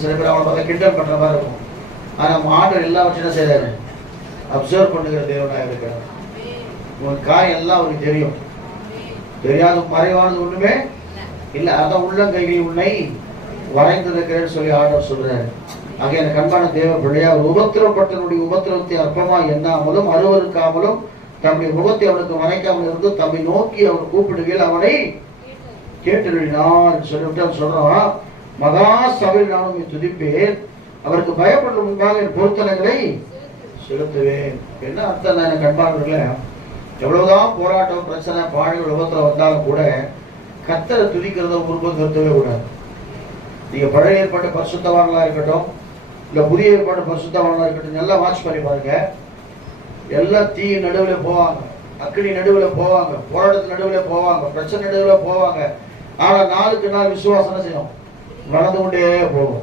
அப்படின்னு சில பேர் அவனை பார்த்தா கிண்டல் பண்ற மாதிரி இருக்கும். ஆனால் நம்ம ஆண்டவர் எல்லாவற்றையும் என்ன அப்சர்வ் பண்ணுகிற தேவனாக இருக்கிறார். உன் காரியம் எல்லாம் அவருக்கு தெரியும். தெரியாத மறைவானது ஒன்றுமே இல்லை. அதான் உள்ளங்கையில் உன்னை வரைந்திருக்கிறேன்னு சொல்லி ஆண்டவர் சொல்கிறார் ஆகிய அந்த கண்பான தேவ பிள்ளையா உபத்திரப்பட்டனுடைய உபத்திரத்தை அற்பமாக எண்ணாமலும் அருவருக்காமலும் தம்முடைய முகத்தை அவனுக்கு மறைக்காமல் இருந்து தம்மை நோக்கி அவர் கூப்பிடுகையில் அவனை கேட்டுள்ளான் சொல்லிவிட்டு அவன் சொல்றான் மகா சபையில் நான் உம்மை துதிப்பேன். அவருக்கு பயப்படும் முன்பாக என் பொருத்தனங்களை செலுத்துவேன். என்ன அர்த்தம் நான் எனக்கு கண்பானவர்களே எவ்வளவுதான் போராட்டம் பிரச்சனை பாடல் உலகத்தில் வந்தாலும் கூட கத்தரை துதிக்கிறத உருவம் நிறுத்தவே கூடாது. நீங்க பழைய ஏற்பாட்டு பரிசுத்தவான்களா இருக்கட்டும் இல்ல புதிய ஏற்பாட்டு பரிசுத்தவான்களா இருக்கட்டும் எல்லாம் வாட்ச் பண்ணி பாருங்க. எல்லாம் தீ நடுவில் போவாங்க. அக்கினி நடுவில் போவாங்க. போராட்டத்து நடுவில் போவாங்க. பிரச்சனை நடுவில் போவாங்க. ஆனா நாளுக்கு நாள் விசுவாசம் செய்யணும் செய்யும் கொண்டே போகும்.